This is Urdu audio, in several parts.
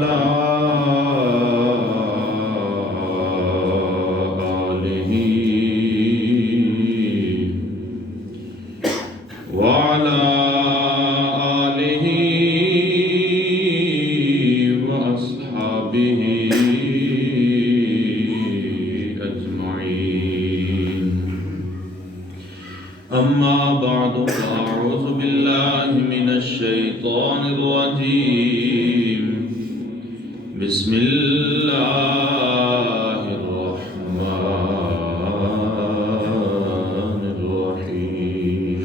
وعلى آله وعلى آله وأصحابه أجمعين أما بعد فأعوذ بالله من الشيطان الرجيم بسم الله الرحمن الرحيم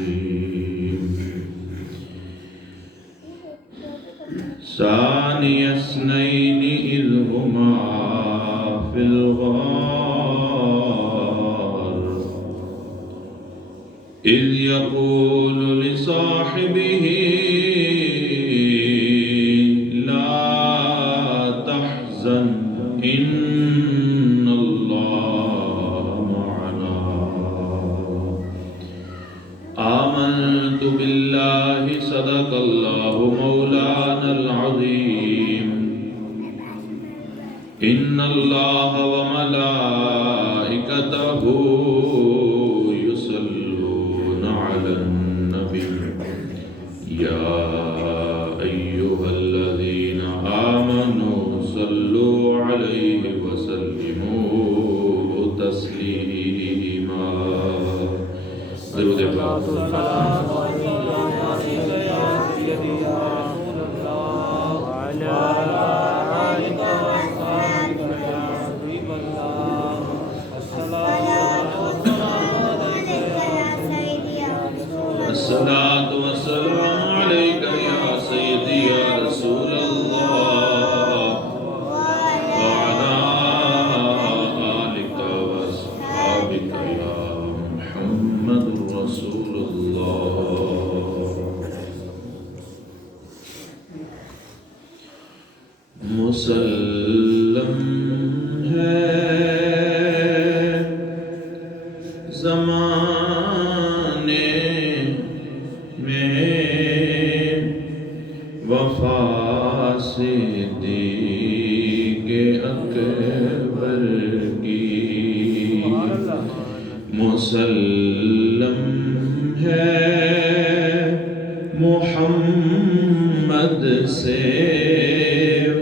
ثاني اثنين إذ هما في الغار إذ يقول لصاحبه لا تحزن إن الله معنا آمنت بالله صدق الله مولانا العظيم إن الله وملائكته يصلون على النبي يا أيها الذين آمنوا صلوا عليه وسلموا تسليما درود پاک الصلاة والسلام عليك يا سيدي يا رسول الله وعلى آلك وأصحابك يا محمد رسول الله مسلم ہے زمانے وفا صدیق اکبر کی مسلم ہے محمد سے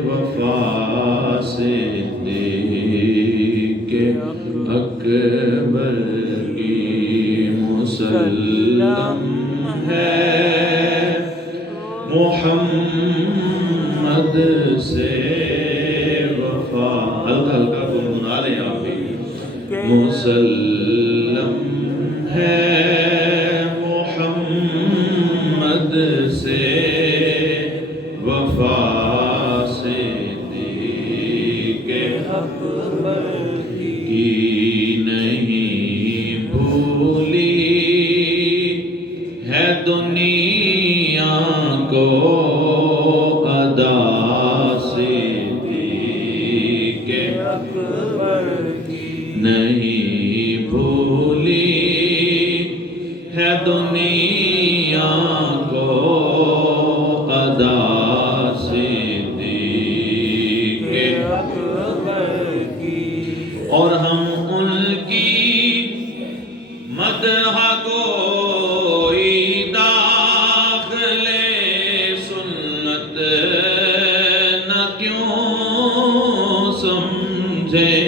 وفا صدیق اکبر کی مسلم ہے محمد سے وفا ہلکا ہلکا گنگنا لیں آپ بھی مسلم ہے محمد سے وفا صدیق اکبر کی نہیں بھولی ہے دنیا کو ادا صدیق اکبر نہیں بھولی ہے دنیا کو ادا صدیق اکبر کی اور ہم ان کی مدح گوئی داخلے سنت نہ کیوں سمجھیں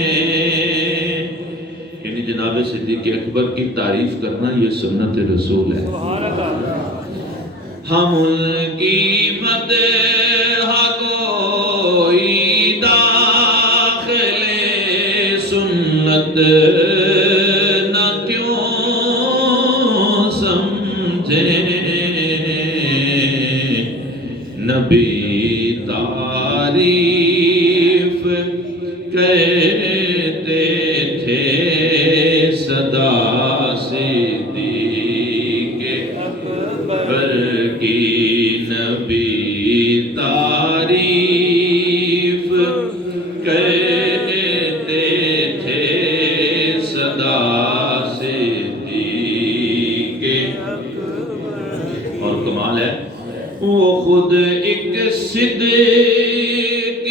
یعنی جناب صدیق اکبر کی تعریف کرنا یہ سنت رسول ہے ہم ان کی مدح گوئی داخلے سنت نہ کیوں سمجھیں نبی تعریف کہتے تھے صدا صدیق اکبر کی نبی تعریف کہتے تھے صدا صدیق اکبر اور کمال ہے وہ خود ایک صدیق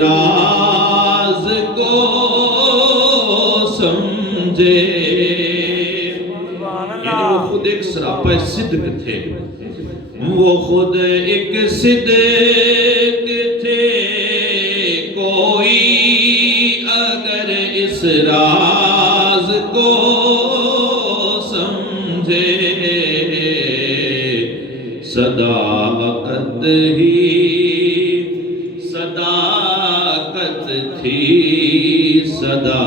راز کو سمجھے، یعنی وہ خود ایک سراپا صدق تھے، وہ خود ایک صدق تھے، کوئی اگر اس راز کو سمجھے، صداقت ہی صداقت تھی، صدا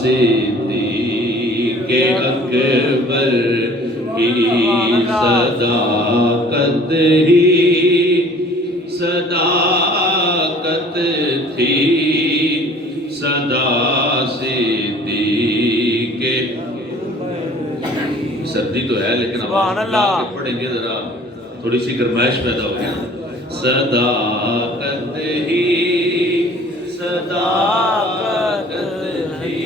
صدیق اکبر کی صداقت ہی صداقت تھی، صدا صدیق۔ سردی تو ہے لیکن اب پڑھیں گے ذرا تھوڑی سی گرمائش پیدا ہو گیا۔ صداقت ہی صداقت تھی،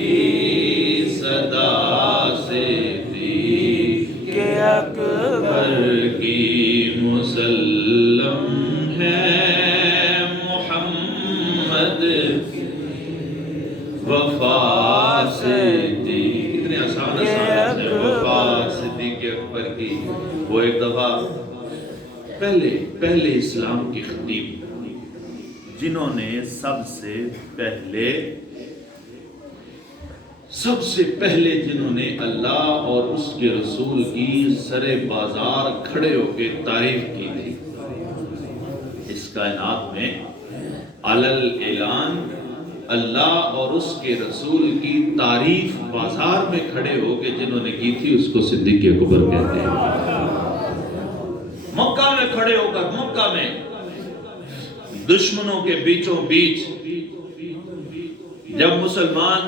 صدا صدیق اکبر کی مسلم ہے محمد وفا صدیق۔ اتنے آسان ہے وفا صدیق اکبر کی۔ وہ ایک دفعہ پہلے اسلام کے خطیب، جنہوں نے سب سے پہلے جنہوں نے اللہ اور اس کے رسول کی سر بازار کھڑے ہو کے تعریف کی تھی اس کائنات میں، علل اعلان اللہ اور اس کے رسول کی تعریف بازار میں کھڑے ہو کے جنہوں نے کی تھی، اس کو صدیق اکبر کہتے ہیں۔ مکہ میں کھڑے ہو کر، مکہ میں دشمنوں کے بیچوں بیچ جب مسلمان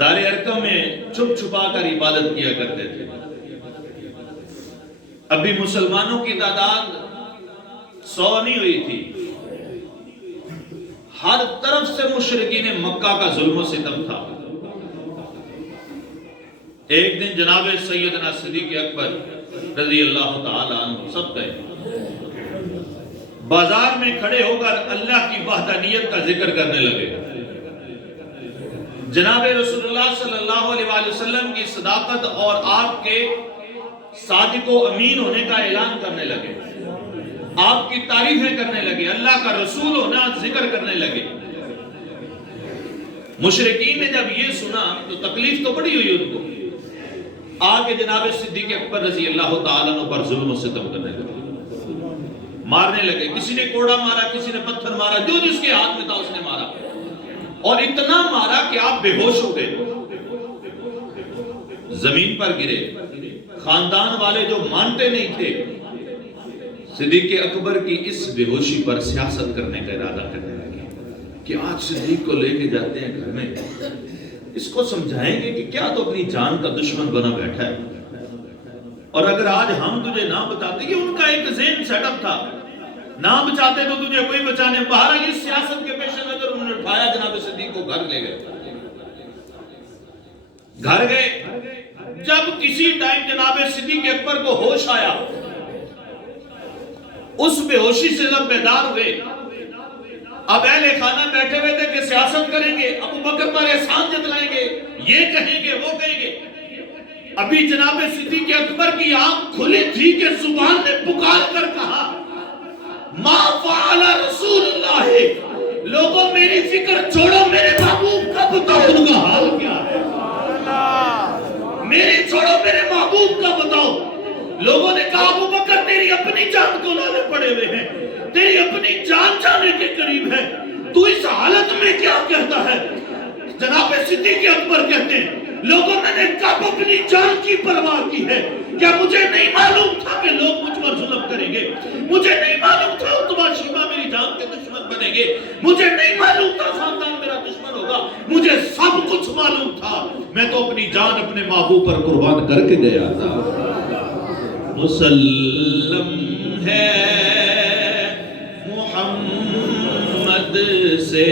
دار ارقم میں چھپ چھپا کر عبادت کیا کرتے تھے، ابھی مسلمانوں کی تعداد 100 نہیں ہوئی تھی، ہر طرف سے مشرکین مکہ کا ظلم و ستم تھا۔ ایک دن جناب سیدنا صدیق اکبر رضی اللہ تعالی عنہ سب گئے، بازار میں کھڑے ہو کر اللہ کی وحدانیت کا ذکر کرنے لگے، جناب رسول اللہ صلی اللہ علیہ وآلہ وسلم کی صداقت اور آپ کے صادق و امین ہونے کا اعلان کرنے لگے، آپ کی تعریفیں کرنے لگے، اللہ کا رسول ہونا ذکر کرنے لگے۔ مشرکین نے جب یہ سنا تو تکلیف تو بڑی ہوئی ان کو، آگے جناب صدیق اکبر رضی اللہ تعالیٰ عنہ پر ظلم و ستم کرنے لگے، مارنے لگے، کسی نے کوڑا مارا، کسی نے پتھر مارا، جو جس کے ہاتھ میں تھا اس نے مارا، اور اتنا مارا کہ آپ بے ہوش ہو گئے، زمین پر گرے۔ خاندان والے جو مانتے نہیں تھے صدیق اکبر کی اس بے ہوشی پر سیاست کرنے کا ارادہ کرنے لگے کہ آج صدیق کو لے کے جاتے ہیں گھر میں، اس کو سمجھائیں گے کہ کیا تو اپنی جان کا دشمن بنا بیٹھا ہے، اور اگر آج ہم تجھے نہ بتاتے، یہ ان کا ایک ذہن سیٹ اپ تھا، نہ بچاتے تو تجھے کوئی بچانے، باہر اس سیاست کے پیش نظر انہوں نے اٹھایا، جناب صدیق کو گھر لے گئے، گھر گئے۔ جب کسی ٹائم جناب صدیق اکبر کو ہوش آیا، اس بے ہوشی سے جب بیدار ہوئے، اب اہل خانہ بیٹھے ہوئے تھے کہ سیاست کریں گے، ابو بکر پر احسان جتلائیں گے، یہ کہیں گے وہ کہیں گے۔ ابھی جناب صدیق اکبر کی آنکھ کھلی تھی کہ زبان نے پکار کر کہا، ما فعل رسول اللہ، لوگوں میری فکر چھوڑو، میرے محبوب کا بتاؤ ان کا حال کیا ہے، میری چھوڑو میرے محبوب کا بتاؤ۔ لوگوں نے کہا ابو بکر تیری اپنی جان کو لانے پڑے ہوئے ہیں، تیری اپنی جان جانے کے قریب ہے، تو اس حالت میں کیا کہتا ہے؟ جناب صدیق اکبر کہتے ہیں لوگوں میں نے کب اپنی جان کی پرواہ کی ہے؟ کیا مجھے نہیں معلوم تھا کہ لوگ مجھ پر ظلم کریں گے؟ مجھے نہیں معلوم تھا عتبہ شیبہ میری جان کے دشمن بنیں گے؟ مجھے نہیں معلوم تھا خاندان میرا دشمن ہوگا؟ مجھے سب کچھ معلوم تھا، میں تو اپنی جان اپنے محبوب پر قربان کر کے گیا تھا۔ مسلم ہے محمد سے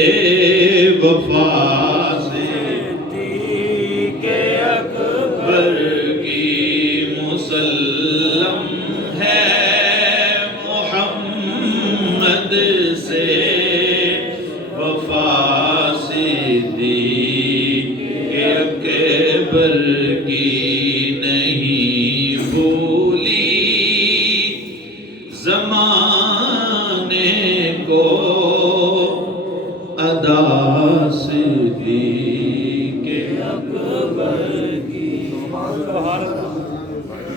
وفا صدیق اکبر کی، مسلم ہے محمد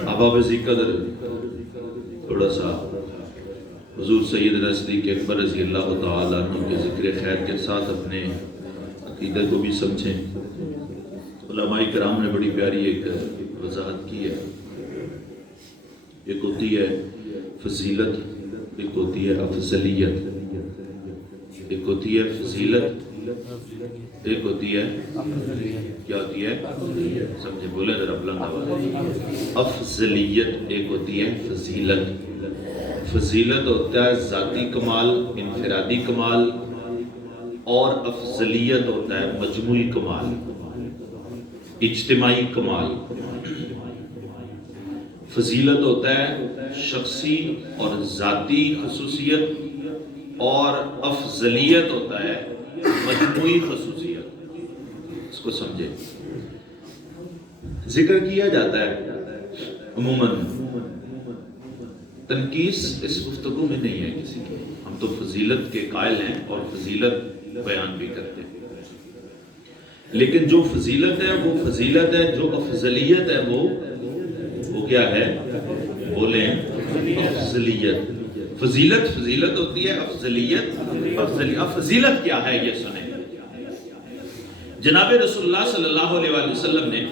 احباب قدر، تھوڑا سا حضور سیدنا صدیق اکبر رضی اللہ تعالیٰ عنہ کے ذکر خیر کے ساتھ اپنے عقیدہ کو بھی سمجھیں۔ علماء کرام نے بڑی پیاری ایک وضاحت کی ہے۔ ایک ہوتی ہے فضیلت، ایک ہوتی ہے افضلیت۔ ایک ہوتی ہے فضیلت، ایک ہوتی ہے کیا ہوتی ہے؟ سمجھے بولے ذرا بلند آواز۔ افضلیت ایک ہوتی ہے فضیلت۔ فضیلت ہوتا ہے ذاتی کمال، انفرادی کمال، اور افضلیت ہوتا ہے مجموعی کمال، اجتماعی کمال۔ فضیلت ہوتا ہے شخصی اور ذاتی خصوصیت، اور افضلیت ہوتا ہے مجموعی خصوصیت۔ اس کو سمجھے، ذکر کیا جاتا ہے عموماً، تنقیص اس گفتگو میں نہیں ہے کسی کی۔ ہم تو فضیلت کے قائل ہیں اور فضیلت بیان بھی کرتے ہیں، لیکن جو فضیلت ہے وہ فضیلت ہے، جو افضلیت ہے وہ کیا ہے؟ بولیں افضلیت۔ فضیلت فضیلت ہوتی ہے، افضلیت فضیلت کیا ہے یہ سنیں۔ جناب رسول اللہ صلی اللہ علیہ وآلہ وسلم نے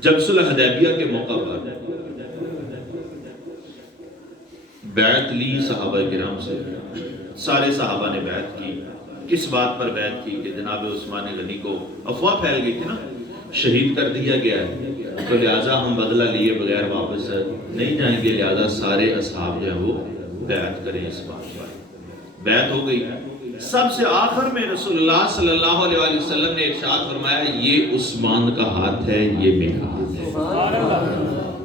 جب صلح حدیبیہ کے موقع پر بیعت لی صحابہ کرام سے، سارے صحابہ نے بیعت کی۔ کس بات پر بیعت کی؟ کہ جناب عثمان غنی کو افواہ پھیل گئی تھی نا، شہید کر دیا گیا ہے، تو لہٰذا ہم بدلہ لیے بغیر واپس نہیں جائیں گے، لہٰذا سارے اصحاب جو ہیں وہ بیعت کریں اس بات پر۔ بیعت ہو گئی۔ سب سے آخر میں رسول اللہ صلی اللہ علیہ وآلہ وسلم نے ارشاد فرمایا، یہ عثمان کا ہاتھ ہے، یہ میرا ہاتھ ہے۔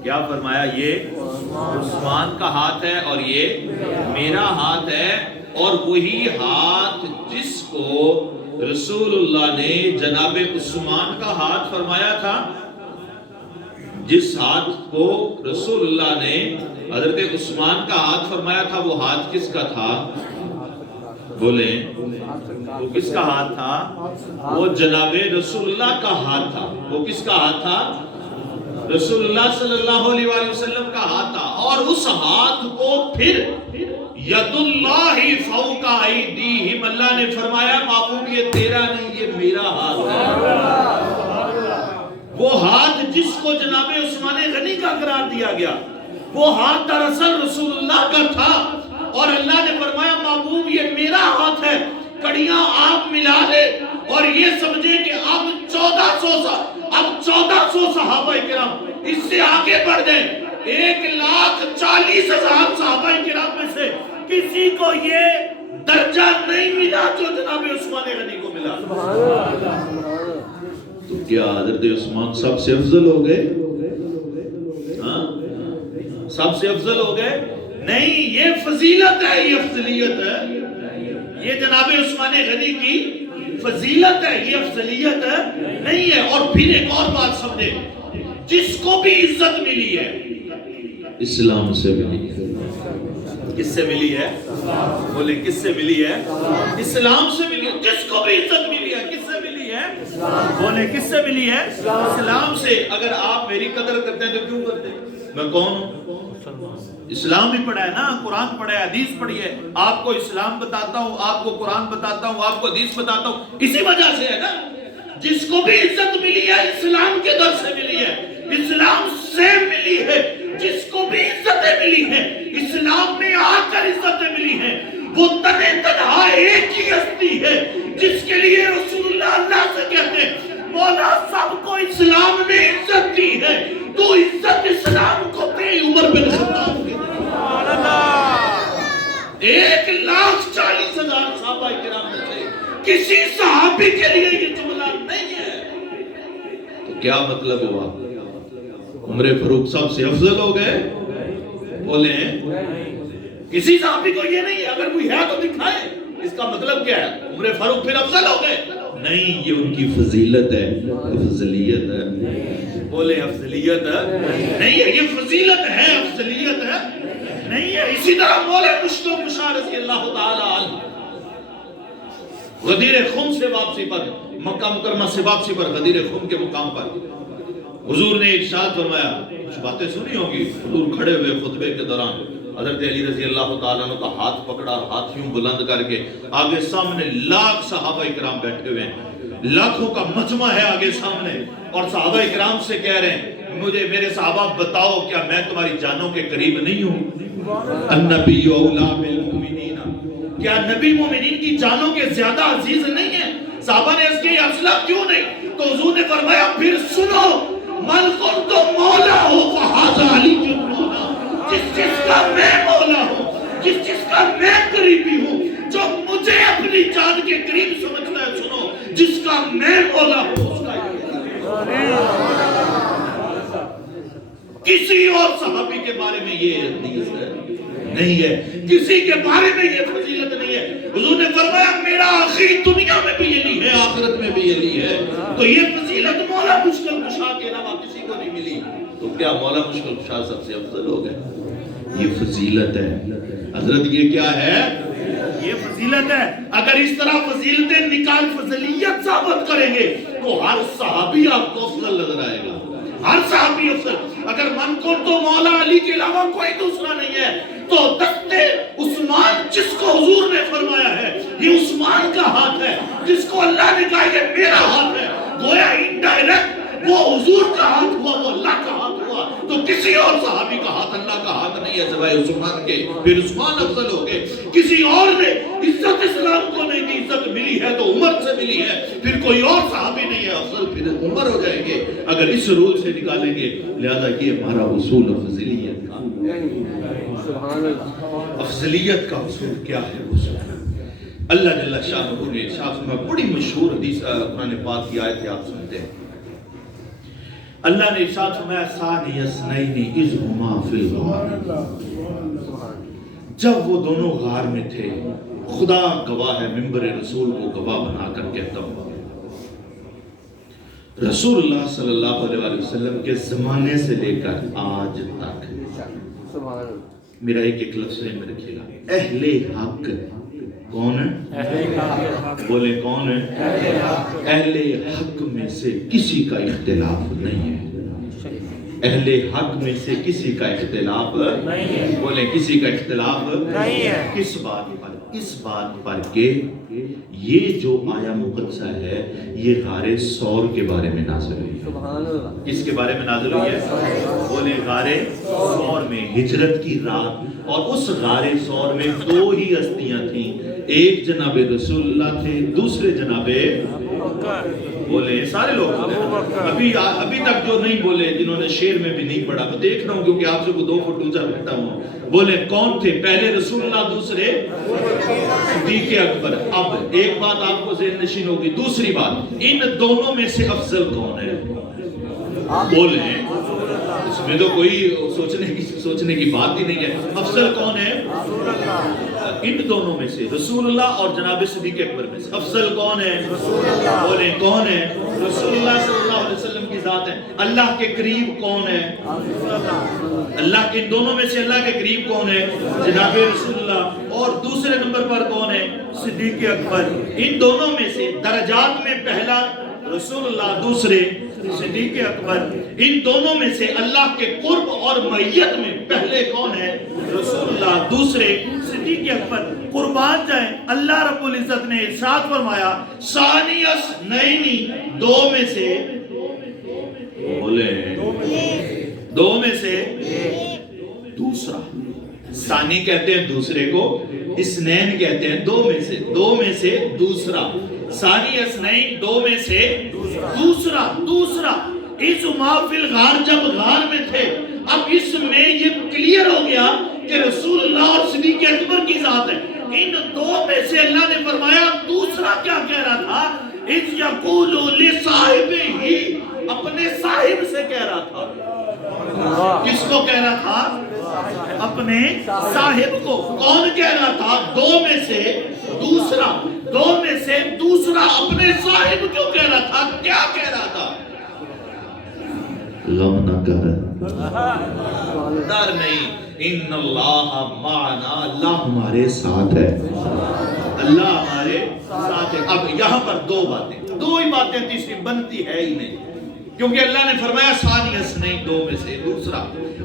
کیا فرمایا؟ یہ عثمان کا ہاتھ ہے اور یہ میرا ہاتھ ہے۔ اور وہی ہاتھ جس کو رسول اللہ نے جناب عثمان کا ہاتھ فرمایا تھا، جس ہاتھ کو رسول اللہ نے حضرت عثمان کا ہاتھ فرمایا تھا، وہ ہاتھ کس کا تھا؟ بولیں، وہ کس کا ہاتھ تھا؟ وہ جناب رسول اللہ کا ہاتھ تھا۔ وہ کس کا ہاتھ تھا؟ رسول اللہ صلی اللہ علیہ وآلہ وسلم کا ہاتھ تھا۔ اور اس ہاتھ کو پھر ید اللہ فوق ایدیہم، اللہ نے فرمایا محبوب یہ تیرا نہیں، یہ میرا ہاتھ ہے۔ وہ ہاتھ جس کو جناب عثمان غنی کا قرار دیا گیا، وہ ہاتھ دراصل رسول اللہ کا تھا، اور اللہ نے فرمایا محبوب یہ میرا ہاتھ ہے۔ کڑیاں آپ ملا لے اور یہ سمجھیں کہ اب 1400 صحابہ کرام اس سے آگے بڑھ گئے۔ 1,40,000 صحابہ کرام میں سے کسی کو یہ درجہ نہیں ملا جو جناب عثمان غنی کو ملا۔ تو کیا حضرت عثمان سب سے افضل ہو گئے؟ ہاں، سب سے افضل ہو گئے؟ نہیں، یہ فضیلت ہے، یہ افضلیت ہے۔ یہ جناب عثمان غنی کی فضیلت ہے، یہ افضلیت ہے نہیں ہے۔ اور پھر ایک اور بات سمجھے، جس کو بھی عزت ملی ہے اسلام سے ملی ہے۔ کس سے ملی ہے؟ بولے کس سے ملی ہے؟ اسلام سے ملی ہے۔ جس کو بھی عزت ملی ہے کس سے ملی ہے؟ بولے کس سے ملی ہے؟ اسلام سے۔ اگر آپ میری قدر کرتے ہیں تو کیوں کرتے ہیں؟ میں کون ہوں؟ اسلام بھی پڑھا ہے نا، قرآن پڑھا ہے، حدیث پڑھی ہے۔ آپ کو اسلام بتاتا ہوں، آپ کو قرآن بتاتا ہوں، آپ کو حدیث بتاتا ہوں، اسی وجہ سے ہے نا۔ جس کو بھی عزت ملی ہے اسلام کے در سے ملی ہے، اسلام سے ملی ہے۔ جس کو بھی عزتیں ملی ہیں اسلام میں آ کر عزتیں ملی ہیں، وہ تنہا تنہا ایک ہی ہستی ہے جس کے لیے رسول اللہ سے کہتے ہیں مولا سب کو اسلام نے عزت دی ہے، تو عزت اسلام کو دے عمر بن خطاب کی۔ 1,40,000 صحابہ کرام میں سے کسی صحابی کے لیے یہ جملہ نہیں ہے۔ تو کیا مطلب ہوا؟ عمر فاروق سب سے افضل ہو گئے؟ بولیں کسی صحابی کو یہ نہیں ہے، اگر کوئی ہے تو دکھائے۔ اس کا مطلب کیا ہے؟ عمر فاروق پھر افضل ہو گئے؟ نہیں، یہ ان کی فضیلت ہے، افضلیت ہے۔ بولے افضلیت ہے نہیں ہے، یہ فضیلت ہے، افضلیت ہے نہیں ہے۔ اسی طرح مولا مشتو مشار رضی اللہ تعالی عنہ غدیر خم سے واپسی پر، مکہ مکرمہ سے واپسی پر غدیر خم کے مقام پر حضور نے ارشاد فرمایا، کچھ باتیں سنی ہوں گی، حضور کھڑے ہوئے خطبے کے دوران حضرت علی رضی اللہ تعالیٰ عنہ کا ہاتھ پکڑا اور ہاتھ یوں بلند کر کے آگے سامنے لاکھ صحابہ اکرام بیٹھے ہوئے ہیں، لاکھوں کا مجمع ہے آگے سامنے، اور صحابہ اکرام سے کہہ رہے ہیں مجھے میرے صحابہ بتاؤ کیا میں تمہاری جانوں کے قریب نہیں ہوں؟ النبی اولا بالمؤمنین، کیا نبی مومنین کی جانوں کے زیادہ عزیز نہیں ہے؟ صحابہ نے اس کے اصلا کیوں نہیں؟ تو حضور نے فرمایا پھر سنو، من کنت مولا ہو فہذا علی مولا، جس کا میں مولا ہوں، جس کا میں قریبی ہوں، جو مجھے اپنی جان کے قریب سمجھتا ہے، سنو، جس کا میں مولا ہوں اس کا کسی اور صحابی کے بارے میں یہ حدیث نہیں ہے، کسی کے بارے میں یہ فضیلت نہیں ہے۔ حضور نے فرمایا میرا آخری دنیا میں بھی یہ نہیں ہے، آخرت میں بھی یہ نہیں ہے، تو یہ فضیلت مولا مشکل کشا کے علاوہ کسی کو نہیں ملی، تو کیا مولا مشکل کشا سب سے افضل ہو گئے؟ یہ فضیلت ہے حضرت، یہ کیا ہے؟ یہ فضیلت ہے۔ اگر اس طرح فضیلتیں نکال فضیلیت ثابت کریں گے تو ہر صحابی آپ کو افضل نظر آئے گا، ہر صحابی افضل۔ اگر من کو تو مولا علی کے علاوہ کوئی دوسرا نہیں ہے تو دستے عثمان جس کو حضور نے فرمایا ہے یہ عثمان کا ہاتھ ہے، جس کو اللہ نے کہا یہ میرا ہاتھ ہے، گویا انڈائریکٹ وہ حضور کا ہاتھ ہوا، وہ اللہ کا ہاتھ ہوا، تو کسی اور صحابی کا ہاتھ اللہ کا ہاتھ نہیں ہے سوائے عثمان کے، پھر عثمان افضل ہو گئے۔ کسی اور نے عزت اسلام کو نہیں دی، عزت ملی ہے تو عمر سے ملی ہے، پھر کوئی اور صحابی نہیں ہے افضل، پھر عمر ہو جائیں گے اگر اس رول سے نکالیں گے۔ لہذا یہ ہمارا اصول افضلیت کا، افضلیت کا اصول کیا ہے؟ اصول اللہ جل شانہ نے ارشاد میں بڑی مشہور حدیث قرآن پاک کی آیت ہے، آپ سنتے ہیں۔ اللہ نے ارشاد فرمایا ثانی اثنین اذ ہما فی الغار، جب وہ دونوں غار میں تھے، خدا گواہ ہے، ممبر رسول کو گواہ بنا کر کہتا ہوں، رسول اللہ صلی اللہ علیہ وسلم کے زمانے سے لے کر آج تک، میرا ایک لفظ میں رکھیے گا، اہل حق کون ہے؟ بولے کون ہے؟ اہل حق میں سے کسی کا اختلاف نہیں ہے، اہل حق میں سے کسی کا اختلاف نہیں ہے، بولے کسی کا اختلاف نہیں ہے۔ کس بات پر؟ اس بات پر کہ یہ جو آیا مقدسہ ہے یہ غار ثور کے بارے میں نازل ہوئی ہے۔ کس کے بارے میں نازل ہوئی ہے؟ بولے غار ثور میں ہجرت کی رات، اور اس غار ثور میں دو ہی ہستیاں تھیں، ایک جناب رسول اللہ تھے، دوسرے جناب بولے سارے لوگ ابھی تک جو نہیں بولے، جنہوں نے شعر میں بھی نہیں پڑھا، میں دیکھ رہا ہوں کیونکہ آپ سے وہ 2 فٹ اونچا بیٹھا ہوں، بولے کون تھے؟ پہلے رسول اللہ، دوسرے صدیق اکبر۔ اب ایک بات آپ کو ذہن نشین ہوگی، دوسری بات، ان دونوں میں سے افضل کون ہے؟ بولے اس میں تو کوئی سوچنے کی بات ہی نہیں ہے، افضل کون ہے؟ ان دونوں میں سے رسول اللہ اور جناب صدیق اکبر میں سے افضل کون ہے؟ بولیں کون ہے؟ رسول اللہ صلی اللہ علیہ وسلم کی ذات ہے۔ اللہ کے قریب کون ہے؟ اللہ کے، ان دونوں میں سے اللہ کے قریب کون ہے؟ جناب رسول اللہ، اور دوسرے نمبر پر کون ہے؟ صدیق اکبر۔ ان دونوں میں سے درجات میں پہلا رسول اللہ، دوسرے صدیق اکبر۔ ان دونوں میں سے اللہ کے قرب اور معیت میں پہلے کون ہے؟ رسول اللہ، دوسرے صدیق اکبر۔ قربان جائیں، اللہ رب العزت نے ارشاد فرمایا ثانی اثنین، دو میں سے، بولے دو میں سے دوسرا۔ ثانی کہتے ہیں دوسرے کو، اثنین کہتے ہیں دو میں سے، دو میں سے دوسرا۔ ثانی اثنین، دو میں سے دوسرا، دوسرا۔ اس فی الغار، جب غار میں تھے، اب اس میں یہ کلیئر ہو گیا کہ رسول اللہ اور صدیق اکبر کی ذات ہے۔ ان دو میں سے اللہ نے فرمایا دوسرا کیا کہہ رہا تھا؟ اذ یقول لصاحبہ، اپنے صاحب سے کہہ رہا تھا۔ کس کو کہہ رہا تھا؟ اپنے صاحب کو۔ کون کہہ رہا تھا؟ دو میں سے دوسرا، دو میں سے دوسرا اپنے صاحب کیوں کہہ رہا تھا؟ کیا کہہ رہا تھا؟ غم نہ کر، ڈر نہیں، ان اللہ معنا، اللہ ہمارے ساتھ ہے، اللہ ہمارے ساتھ ہے۔ اب یہاں پر دو باتیں، دو ہی باتیں، تیسری بنتی ہے ہی نہیں، کیونکہ اللہ نے فرمایا ثانی اثنین، دو میں سے دوسرا۔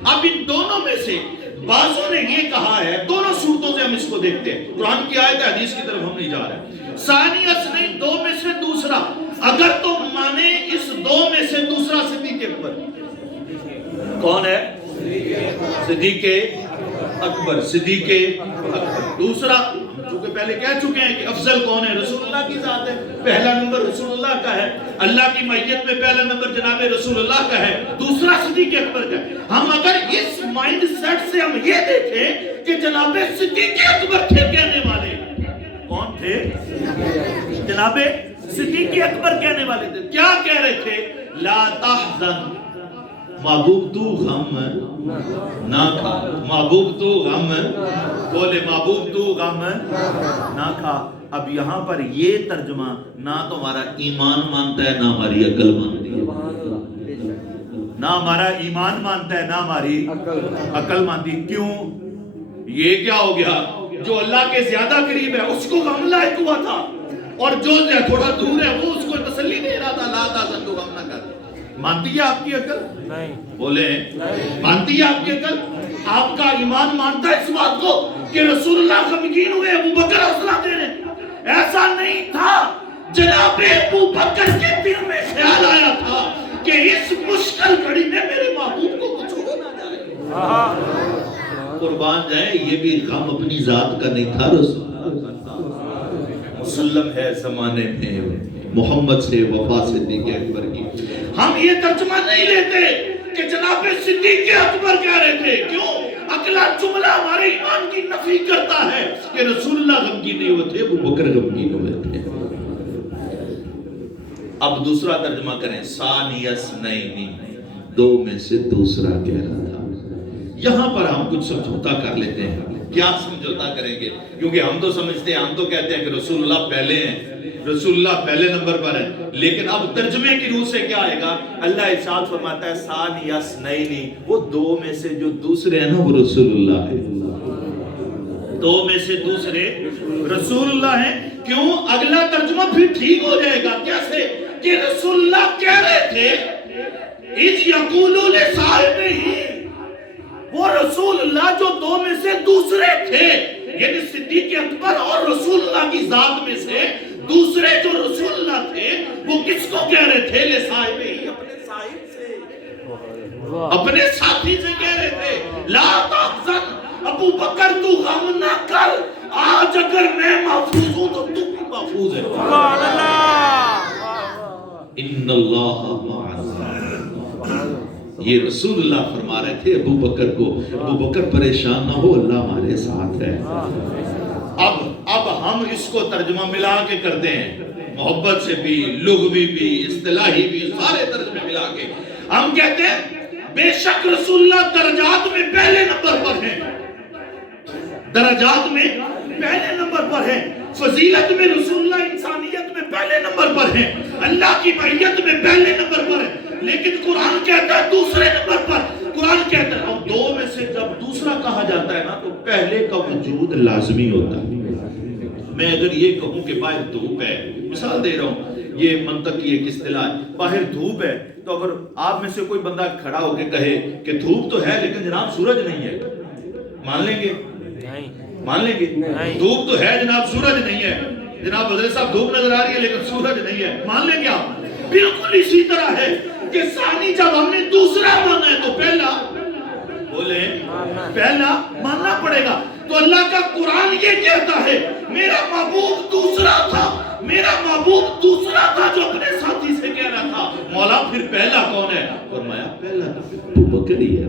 اب ان دونوں میں سے بعضوں نے یہ کہا ہے، دونوں صورتوں سے ہم اس کو دیکھتے ہیں، قرآن کی آیت حدیث کی طرف ہم نہیں جا رہے، ثانی اثنین، دو میں سے دوسرا، اگر تو مانے اس دو میں سے دوسرا صدیق اکبر، کون ہے؟ صدیق اکبر، صدیق اکبر۔ دوسرا، چونکہ پہلے کہہ چکے ہیں کہ افضل کون ہے؟ رسول اللہ کی ذات ہے، پہلا نمبر رسول اللہ کا ہے، اللہ کی معیت میں پہلا نمبر جناب رسول اللہ کا ہے، دوسرا صدیق اکبر کا ہے۔ ہم اگر اس مائنڈ سیٹ سے ہم یہ دیکھیں کہ جناب صدیق اکبر تھے کہنے والے کون تھے؟ جناب صدیق اکبر کہنے والے تھے، کیا کہہ رہے تھے؟ لا تحزن، محبوب تو غم نہ کھا، محبوب تو غم، بولے محبوب تو غم نہ کھا۔ اب یہاں پر یہ ترجمہ نہ تو ہمارا ایمان مانتا ہے، نہ ہماری عقل مانتی ہے، نہ ہمارا ایمان مانتا ہے، نہ ہماری عقل مانتی۔ کیوں؟ یہ کیا ہو گیا؟ جو اللہ کے زیادہ قریب ہے اس کو غم لائق ہوا تھا، اور جو تھوڑا دور ہے وہ اس کو تسلی دے رہا تھا، لا تحزن، تو غم نہ کر۔ مانتی ہے آپ کی عقل؟ نہیں، بولے مانتی ہے آپ کی عقل؟ آپ کا ایمان مانتا ہے اس بات کو کہ رسول اللہ غمگین ہوئے، ابو بکر حوصلہ دے رہے؟ ایسا نہیں تھا، جناب ابو بکر کے دل میں خیال آیا تھا کہ اس مشکل گھڑی میں میرے محبوب کو کچھ ہو نہ جائے۔ قربان جائے، یہ بھی غم اپنی ذات کا نہیں تھا، رسول اللہ مسلم ہے زمانے میں محمد سے وفا صدیق اکبر کی۔ ہم یہ ترجمہ نہیں لیتے کہ جناب صدیق اکبر کہہ رہے تھے، کیوں؟ اگلا جملہ ہمارے ایمان کی نفی کرتا ہے کہ رسول اللہ غمگین نہیں ہوئے تھے، ابو بکر غمگین ہوئے تھے۔ اب دوسرا ترجمہ کریں، ثانی اثنین، دو میں سے دوسرا کہہ رہا تھا۔ یہاں پر ہم کچھ سمجھوتا کر لیتے ہیں۔ کیا سمجھوتا کریں گے؟ کیونکہ ہم تو سمجھتے ہیں، ہم تو کہتے ہیں کہ رسول اللہ پہلے ہیں، رسول اللہ پہلے نمبر پر ہے، لیکن اب ترجمے کی روح سے کیا آئے گا؟ اللہ ارشاد فرماتا ہے ثانی اثنین، وہ دو میں سے جو دوسرے ہیں نا وہ رسول اللہ ہے، دو میں سے دوسرے رسول اللہ ہیں۔ کیوں؟ اگلا ترجمہ پھر ٹھیک ہو جائے گا، کیسے؟ کہ رسول اللہ کہہ رہے تھے اذ یقول لصاحبہ، وہ رسول اللہ جو دو میں سے دوسرے تھے، یعنی صدیق اکبر اور رسول اللہ کی ذات میں سے دوسرے جو رسول اللہ تھے، وہ کس کو کہہ رہے تھے؟ لصاحبہ، اپنے صاحب سے، اپنے ساتھی سے کہہ رہے تھے، لا تحزن، ابو بکر تو غم نہ کر، آج اگر میں محفوظ ہوں تو تم بھی محفوظ ہے۔ سبحان اللہ، ان اللہ معنا، یہ رسول اللہ فرما رہے تھے ابو بکر کو، ابو بکر پریشان نہ ہو، اللہ ہمارے ساتھ ہے۔ اب ہم اس کو ترجمہ ملا کے کرتے ہیں، محبت سے بھی، لغوی بھی، اصطلاحی بھی، سارے ترجمے ملا کے ہم کہتے ہیں بے شک رسول اللہ درجات میں پہلے نمبر پر ہیں، درجات میں پہلے نمبر پر ہیں، فضیلت میں رسول اللہ انسانیت میں پہلے نمبر پر ہیں، اللہ کی معیت میں پہلے نمبر پر ہیں، لیکن قرآن کہتا ہے دوسرے نمبر پر۔ قرآن کہتا ہے اب دو میں سے جب دوسرا کہا جاتا ہے نا تو پہلے کا وجود لازمی ہوتا ہے۔ میں اگر یہ کہوں کہ باہر دھوپ ہے، مثال دے رہا ہوں، یہ منطق کی ایک اصطلاح ہے، باہر دھوپ ہے، تو اگر آپ میں سے کوئی بندہ کھڑا ہو کے کہے کہ دھوپ تو ہے لیکن جناب سورج نہیں ہے، مان لیں گے؟ مان لیں گے؟ دھوپ تو ہے جناب سورج نہیں ہے، جناب حضرت صاحب دھوپ نظر آ رہی ہے لیکن سورج نہیں ہے، مان لیں گے آپ؟ بالکل اسی طرح ہے کہ ثانی جب ہم نے دوسرا مانا ہے تو پہلا، بولے پہلا ماننا پڑے گا۔ تو اللہ کا قرآن یہ کہتا ہے میرا محبوب دوسرا تھا، میرا محبوب دوسرا تھا جو اپنے ساتھی سے کہہ رہا تھا مولا پھر پہلا کون ہے؟ فرمایا پہلا تو ابو بکر ہی ہے،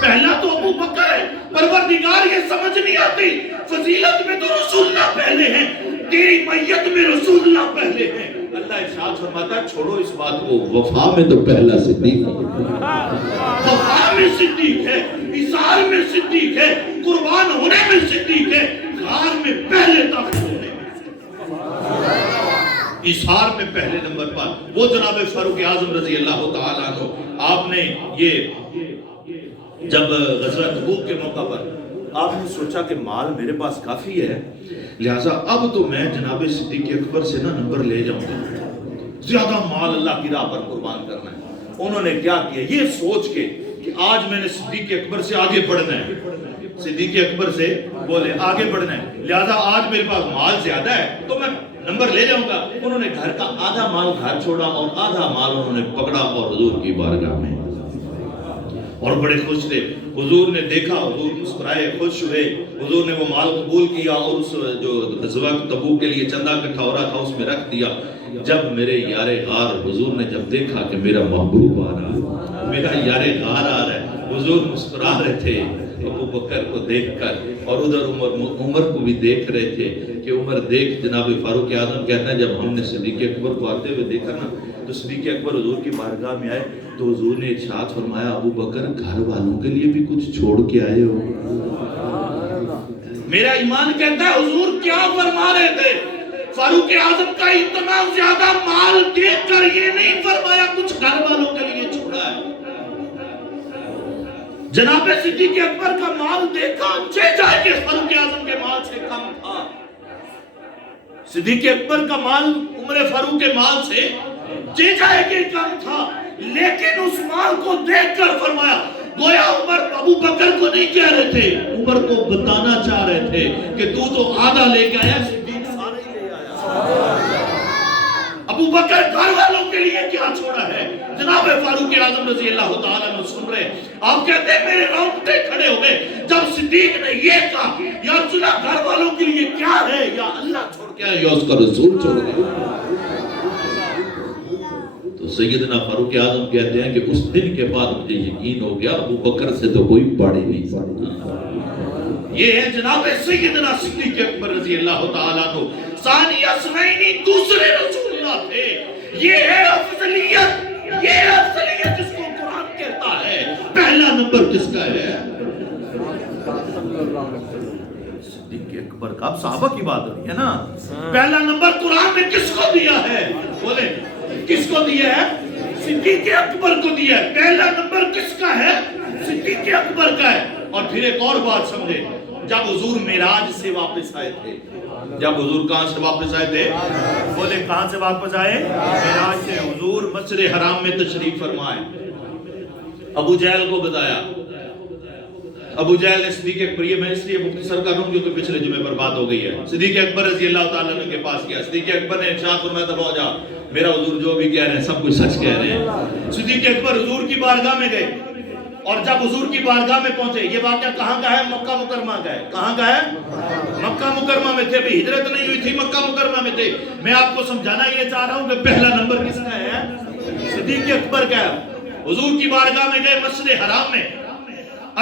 پہلا تو ابو بکر ہے۔ پروردگار یہ سمجھ نہیں آتی، فضیلت میں تو رسول اللہ پہلے ہیں، تیری میت میں رسول اللہ پہلے ہیں۔ اللہ ارشاد فرماتا ہے چھوڑو اس بات کو، وفا میں تو پہلا صدیق ہے، وفا میں صدیق ہے، اظہار میں صدیق ہے، قربان ہونے میں صدیق ہے، غار میں پہلے داخل ہونے میں، اظہار میں پہلے نمبر پر۔ وہ جناب فاروق اعظم رضی اللہ تعالیٰ عنہ، آپ نے یہ جب غزوہ تبوک کے موقع پر آپ نے سوچا کہ مال میرے پاس کافی ہے، لہٰذا اب تو میں جناب صدیق اکبر سے نا نمبر لے جاؤں گا، زیادہ مال اللہ کی راہ پر قربان کرنا ہے۔ انہوں نے کیا کیا، یہ سوچ کے کہ آج میں نے صدیق اکبر سے آگے بڑھنا ہے، صدیق اکبر سے بولے آگے بڑھنا ہے، لہذا آج میرے پاس مال زیادہ ہے تو میں نمبر لے جاؤں گا۔ انہوں نے گھر کا آدھا مال گھر چھوڑا اور آدھا مال انہوں نے پکڑا اور حضور کی بارگاہ میں، اور بڑے خوش تھے۔ حضور نے دیکھا، حضور مسکرائے، خوش ہوئے، حضور نے وہ مال قبول کیا اور اس جو غزوہ تبوک کے لیے چندہ اکٹھا ہو رہا تھا اس میں رکھ دیا۔ جب میرے یار غار حضور نے جب دیکھا کہ میرا محبوب آ رہا، میرا یار غار آ رہا ہے، حضور مسکرا رہے تھے ابو بکر کو دیکھ کر، اور ادھر عمر کو بھی دیکھ رہے تھے کہ عمر دیکھ، جناب فاروق اعظم کہتا ہے جب ہم نے صدیق اکبر کو آتے ہوئے دیکھا نا تو صدیق اکبر حضور کی بارگاہ میں آئے تو حضور نے ارشاد فرمایا ابو بکر گھر والوں کے لیے بھی کچھ چھوڑ کے آئے ہو۔ میرا ایمان کہتا ہے حضور کیا فرما رہے تھے، فاروق اعظم کا اتنا زیادہ مال دیکھ کر یہ نہیں فرمایا کچھ گھر والوں کے لیے چھوڑا ہے۔ جناب صدیق اکبر کا مال دیکھا چہ جائے کہ فاروق اعظم کے مال سے کم تھا، صدیق اکبر کا مال عمر فاروق کے مال سے چہ جائے کہ کم تھا، لیکن اس مال کو دیکھ کر فرمایا، گویا عمر ابو بکر کو نہیں کہہ رہے تھے، عمر کو بتانا چاہ رہے تھے کہ تو آدھا لے کے آیا، صدیق سارے ہی لے آیا۔ ابو بکر گھر والوں کے لیے کیا چھوڑا ہے؟ جناب فاروق اعظم رضی اللہ تعالیٰ عنہ سن رہے، آپ کہتے ہیں میرے رونگٹے کھڑے ہو گئے جب صدیق نے یہ کہا، یا رسول اللہ گھر والوں کے لیے کیا ہے، یا اللہ چھوڑ کے آئے یا اس کا رسول چھوڑ گئے۔ تو سیدنا فاروق اعظم کہتے ہیں کہ اس دن کے بعد مجھے یقین ہو گیا ابو بکر سے تو کوئی بڑی نہیں سکتا۔ یہ ہے جناب سیدنا صدیق اکبر رضی اللہ تعالیٰ عنہ، ثانی اثنین دوسرے رسول اللہ تھے۔ یہ ہے افضلیت، یہ ہے افضلیت جس کو قرآن کہتا ہے۔ پہلا نمبر کس کا ہے؟ صدیق اکبر کا۔ اب صحابہ کی بات ہو رہی ہے نا، پہلا نمبر قرآن نے کس کو دیا ہے؟ بولے کس کو دیا ہے؟ صدیق اکبر کو دیا ہے۔ پہلا نمبر کس کا ہے؟ صدیق اکبر کا ہے۔ اور پھر ایک اور بات سمجھے، جب حضور معراج سے واپس آئے تھے، جب حضور کہاں سے واپس آئے تھے؟ بولے کہاں سے واپس آئے؟ معراج سے۔ حضور مسجد حرام میں تشریف فرمائے، ابو جہل کو بتایا، ابو جہل نے صدیق اکبر، یہ میں اس لیے مختصر کر رہا ہوں کیونکہ پچھلے جمعے پر بات ہو گئی ہے، صدیق اکبر رضی اللہ تعالیٰ عنہ کے پاس گیا، صدیق اکبر نے ارشاد فرمایا دباؤ جا، میرا حضور جو بھی کہہ رہے ہیں سب کچھ سچ کہہ رہے ہیں۔ صدیق اکبر حضور کی بارگاہ میں گئے، اور جب حضور کی بارگاہ میں پہنچے، یہ واقعہ کہاں کا ہے؟ مکہ مکرمہ کا ہے۔ کہاں کا ہے؟ مکہ مکرمہ میں تھے، ابھی ہجرت نہیں ہوئی تھی، مکہ مکرمہ میں تھے۔ میں آپ کو سمجھانا یہ چاہ رہا ہوں کہ پہلا نمبر کس کا ہے؟ صدیق اکبر کا ہے۔ حضور کی بارگاہ میں گئے مسجد حرام میں،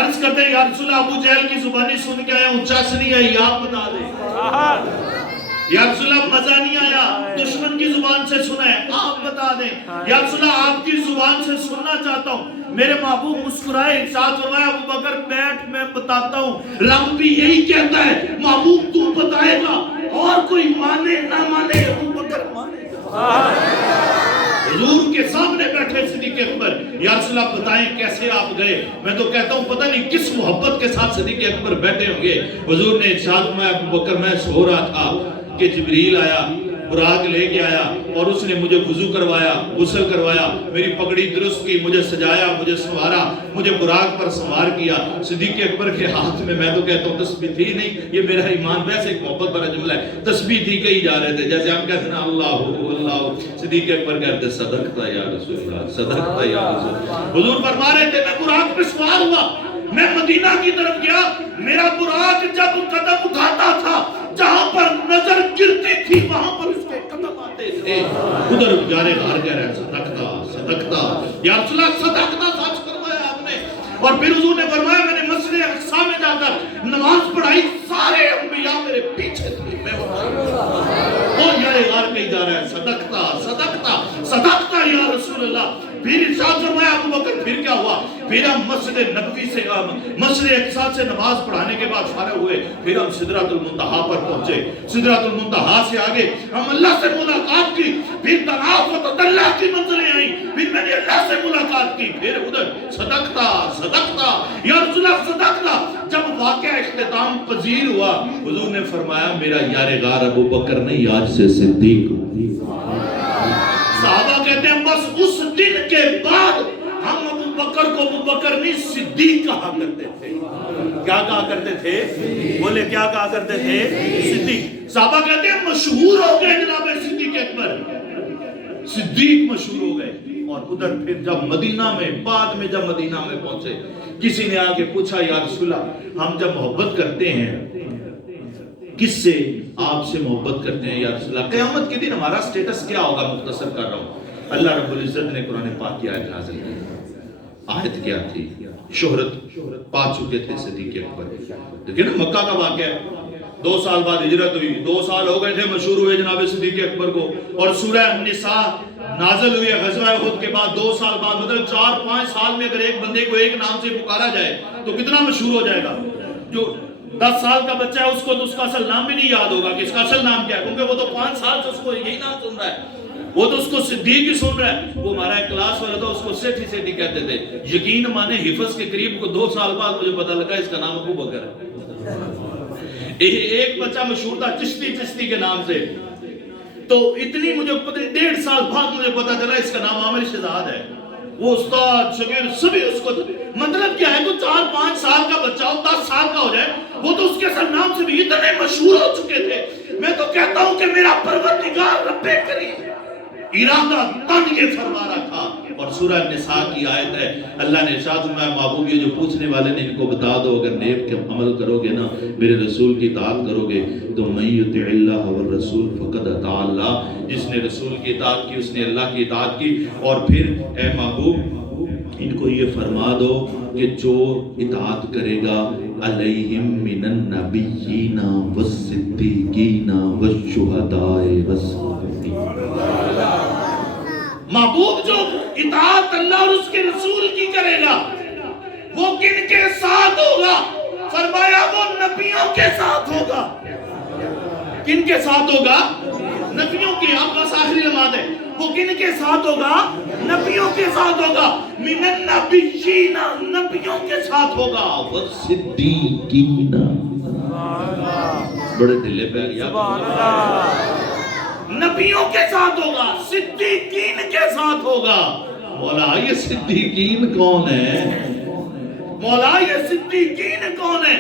عرض کرتے ہیں یا رسول اللہ ابو جہل کی زبانی سن کے آیا ہوں، چس نہیں آئی، آپ بتا دیں۔ یا رسول اللہ مزہ نہیں آیا، دشمن کی زبان سے سنا ہے، آپ بتا دیں۔ یا رسول اللہ آپ کی زبان سے سننا چاہتا ہوں۔ میرے محبوب مسکرائے، ارشاد فرمایا ابو بکر بیٹھ میں بتاتا ہوں، رب بھی یہی کہتا ہے محبوب تو بتائے گا، اور کوئی مانے نہ مانے ابو بکر مانے گا۔ حضور کے سامنے بیٹھے صدیق اکبر، یا رسول اللہ بتائیں کیسے آپ گئے؟ میں تو کہتا ہوں پتہ نہیں کس محبت کے ساتھ صدیق اکبر بیٹھے ہوں گے۔ حضور نے ارشاد فرمایا ابو بکر میں سو رہا تھا کہ جبریل آیا، براق لے کے آیا اور اس نے مجھے وضو کروایا، غسل کروایا، میری پگڑی درست کی، مجھے سجایا، مجھے سنوارا، مجھے براق پر سوار کیا۔ صدیق اکبر کے ہاتھ میں میں تو کہتا ہوں تسبیح تھی نہیں، یہ میرا ایمان ویسے ایک محبت بھرا جملہ ہے، تسبیح تھی کہی جا رہے تھے، جیسے ہم کہتے ہیں اللہ اللہ۔ صدیق اکبر کہتے صدقتا یا رسول اللہ، صدقتا یا رسول۔ حضور فرما رہے تھے میں براق پہ سوار ہوا، میں مدینہ کی طرف گیا، میرا براق جب قدم اٹھاتا تھا جہاں پر نظر گرتی تھی وہاں پر اس کے قدم آتے تھے۔ ادھر جارے غار کہہ رہے ہیں صدقتا صدقتا یا رسول اللہ، صدقتا سچ فرمایا آپ نے۔ اور پھر حضور نے فرمایا میں نے مسجد اقصی میں جا کر نماز پڑھائی، سارے انبیاء میرے پیچھے تھے، میں وہ جارے غار کہی جا رہا ہے صدقتا صدقتا صدقتا یا رسول اللہ۔ پھر ارشاد فرمایا ابو بکر پھر کیا ہوا؟ پھر ہم مسجد نبوی سے مسجد اقصی سے نماز پڑھانے کے بعد فارغ ہوئے، پھر ہم سدرۃ المنتہا پر پہنچے، سدرۃ المنتہا سے آگے ہم اللہ سے ملاقات کی، پھر تناف و تدلّع کی منزلیں آئیں، پھر میں نے اللہ سے ملاقات بات کی، پھر ادھر صدقتا صدقتا یا رسول اللہ صدقتا۔ جب واقعہ اختتام پذیر ہوا، حضور نے فرمایا میرا یار غار ابو بکر نہیں، آج سے صدیق ہو۔ صحابہ کہتے ہیں بس اس دن کے بعد ہم ابو بکر کو ابو بکر نہیں صدیق کہا کرتے تھے۔ کیا کہا کرتے تھے؟ بولے کیا کہا کرتے تھے؟ صدیق۔ صحابہ کہتے ہیں مشہور ہو گئے جناب صدیق اکبر، صدیق مشہور ہو گئے۔ اور ادھر پھر جب مدینہ میں، بعد میں جب مدینہ میں پہنچے، کسی نے آگے پوچھا یا رسول اللہ ہم جب محبت کرتے ہیں کس سے؟ آپ سے محبت کرتے ہیں یا رسول اللہ، قیامت کے دن ہمارا سٹیٹس کیا ہوگا؟ مختصر کر رہا ہوں۔ اللہ رب العزت نے قرآن پاک کی آیت نازل کی۔ آیت کیا تھی؟ شہرت پا چکے تھے صدیق اکبر۔ دیکھیں نا مکہ کا واقعہ، 2 سال بعد ہجرت ہوئی، 2 سال ہو گئے تھے مشہور ہوئے جناب صدیق اکبر کو، اور سورہ النساء نازل ہوئی غزوہ احد کے بعد 2 سال بعد، مطلب 4-5 سال میں اگر ایک بندے کو ایک نام سے پکارا جائے تو کتنا مشہور ہو جائے گا؟ جو 10 سال کا بچہ ہے اس کو تو اس کا اصل نام بھی نہیں یاد ہوگا کہ اس کا اصل نام کیا ہے، کیونکہ وہ تو 5 سال سے اس کو یہی نام سن رہا ہے، وہ تو اس کو صدیق ہی سن رہا ہے۔ وہ ہمارا ایک کلاس والا تھا، اس کو سیٹھی کہتے تھے، یقین مانے حفظ کے قریب کو 2 سال بعد مجھے پتا لگا اس کا نام ابو بکر ہے۔ ایک بچہ مشہور تھا چشتی کے نام سے، تو اتنی مجھے پتہ 1.5 سال بعد مجھے پتا چلا اس کا نام عامر شہزاد ہے۔ وہ استاد شاگرد سبھی اس کو، مطلب کیا ہے تو 4-5 سال کا بچہ ہو، 10 سال کا ہو جائے، وہ تو اس کے اصل نام سے بھی اتنے مشہور ہو چکے تھے۔ میں تو کہتا ہوں کہ میرا پروردگار رب کریم ارادہ تن کے فرما رکھا۔ اور سورہ النساء کی آیت ہے، اللہ نے ارشاد فرمایا محبوب یہ جو پوچھنے والے نے ان کو بتا دو، اگر نیک کے عمل کرو گے نا، میرے رسول کی اطاعت کرو گے تو من یطع اللہ والرسول فقد اطاع اللہ، جس نے رسول کی اطاعت کی اس نے اللہ کی اطاعت کی۔ اور پھر اے محبوب ان کو یہ فرما دو کہ جو اطاعت کرے گا علیہم من النبیین والصدیقین والشہداء والصالحین، محبوب جو اطاعت اللہ اور اس کے رسول کی کرے گا وہ کن کے ساتھ ہوگا؟ فرمایا وہ نبیوں کے ساتھ ہوگا۔ کن کے ساتھ ہوگا؟ نبیوں کے۔ آپ کا آخری نماز ہے، وہ کن کے ساتھ ہوگا؟ نبیوں کے ساتھ ہوگا۔ من النبیین، نبیوں کے ساتھ ہوگا، والصدیقین، بڑے دلے پہ گیا، نبیوں کے ساتھ ہوگا، صدیقین کے ساتھ ہوگا۔ مولا یہ صدیقین کون ہے؟ مولا یہ صدیقین کون ہے؟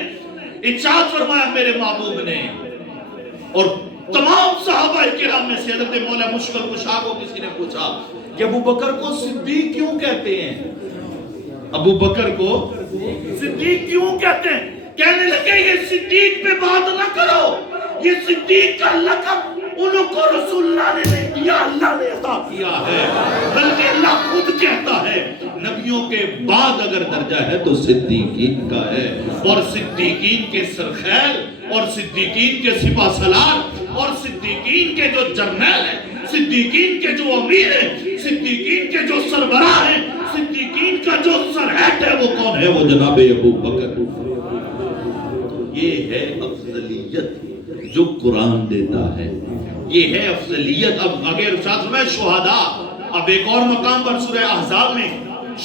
ارشاد فرمایا میرے محبوب نے، اور تمام صحابہ کرام میں سے حضرت مولا مشکل کشا کو کسی نے پوچھا کہ ابو بکر کو صدیق کیوں کہتے ہیں؟ ابو بکر کو صدیق کیوں کہتے ہیں؟ کہنے لگے یہ صدیق پہ بات نہ کرو، یہ صدیق کا لقب ان کو رسول اللہ نے نہیں دیا، اللہ نے عطا کیا ہے، بلکہ اللہ خود کہتا ہے نبیوں کے بعد اگر درجہ ہے تو صدیقین کا ہے، اور صدیقین کے سرخیل اور صدیقین کے سپہ سالار اور صدیقین کے جو جرنیل ہیں، صدیقین کے جو امیر ہیں، صدیقین کے جو سربراہ ہیں، صدیقین کا جو سرہد ہے وہ کون ہے؟ وہ جناب ابو بکر۔ یہ ہے افضلیت جو قرآن دیتا ہے، یہ ہے افضلیت۔ اب اگر ارشاد میں شہداء، اب ایک اور مقام پر سورہ احزاب میں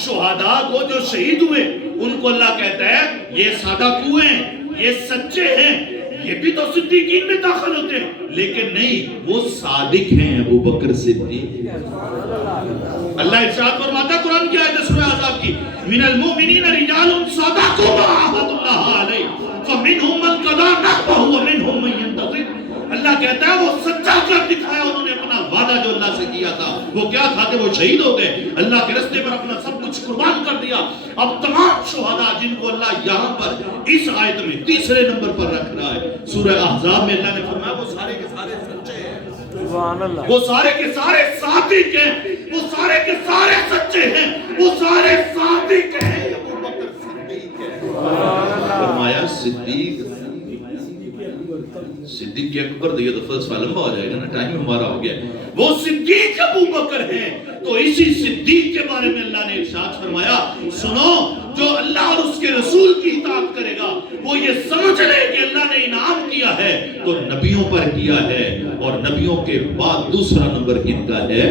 شہداء کو جو شہید ہوئے ان کو اللہ کہتا ہے یہ صادق ہیں، یہ سچے ہیں، یہ بھی تو صدیقین میں داخل ہوتے ہیں، لیکن نہیں وہ صادق ہیں ابو بکر صدیق۔ اللہ ارشاد فرماتا ہے قرآن کی آیت سورہ احزاب کی، من المؤمنین رجال صدقوا ما عاهدوا الله علیہ فمنهم من قضى نحبه ومنهم من ينتظر۔ اللہ کہتا ہے وہ سچا کر دکھایا انہوں نے اپنا وعدہ جو اللہ سے کیا تھا، وہ کیا تھا کہ وہ شہید ہو گئے، اللہ کے راستے پر اپنا سب کچھ قربان کر دیا۔ اب تمام شہداء جن کو اللہ یہاں پر اس آیت میں 3 نمبر پر رکھ رہا ہے سورہ احزاب میں، اللہ نے فرمایا وہ سارے کے سارے سچے ہیں، وہ سارے کے سارے صادق ہیں، وہ سارے کے سارے سچے ہیں، وہ سارے صادق ہیں۔ ابو بکر صدیق ہے، فرمایا صدیق صدیق اکبر، یہ دفعہ سوال لمبا ہو جائے گا نا، ٹائم ہمارا ہو گیا، وہ صدیق ابو بکر ہیں۔ تو اسی صدیق کے بارے میں اللہ نے ارشاد فرمایا سنو جو اللہ اور اس کے رسول کی اطاعت کرے گا وہ یہ سمجھ لے کہ اللہ نے انعام کیا ہے تو نبیوں پر کیا ہے، اور نبیوں کے بعد دوسرا نمبر کن کا ہے؟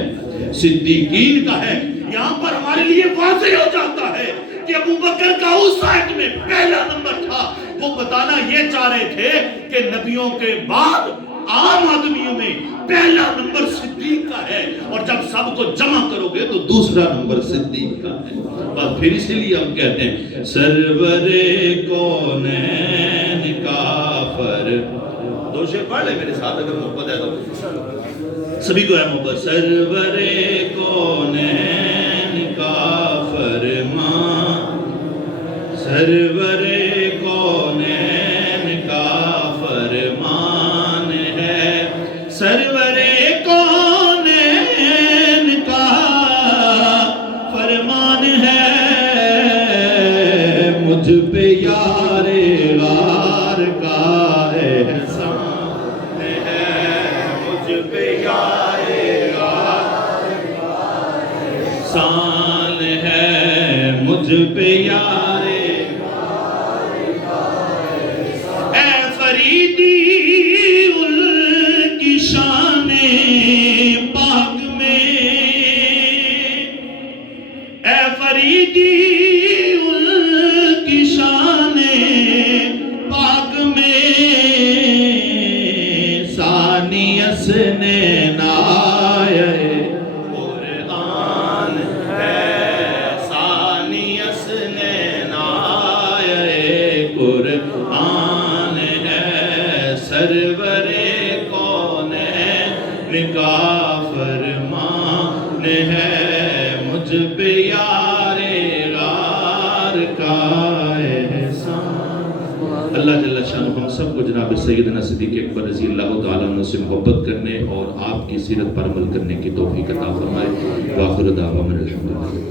صدیقین کا ہے۔ یہاں پر ہمارے لیے واضح واضح ہو جاتا ہے کہ ابو بکر کا اس آیت میں پہلا نمبر تھا. وہ بتانا یہ چاہ رہے تھے کہ نبیوں کے بعد عام آدمیوں میں پہلا نمبر صدیق کا ہے، اور جب سب کو جمع کرو گے تو دوسرا نمبر صدیق کا ہے. بس پھر اسی لیے ہم کہتے ہیں سرور کونین کافر. دو شعر پڑھ لے میرے ساتھ اگر محبت ہے تو سبھی کو ہے محبت. سرور کونین کا فرمان، سرور کونین کا فرمان ہے، سرور کونین کا فرمان ہے، مجھ پہ یار غار کا احسان ہے، مجھ پہ یار غار کا احسان ہے، مجھ پہ یار شان پاک میں، اے فریدی ان کی شان پاک میں، ثانی اسنین قرآن ہے، ثانی اسنین قرآن ہے، سرور کا فرمان ہے، مجھ پہ یار غار کا احسان. اللہ جل شانہ ہم سب کو جناب سیدنا صدیق اکبر رضی اللہ تعالیٰ عنہ سے محبت کرنے اور آپ کی سیرت پر عمل کرنے کی توفیق عطا فرمائے. وآخر دعوانا الحمدللہ.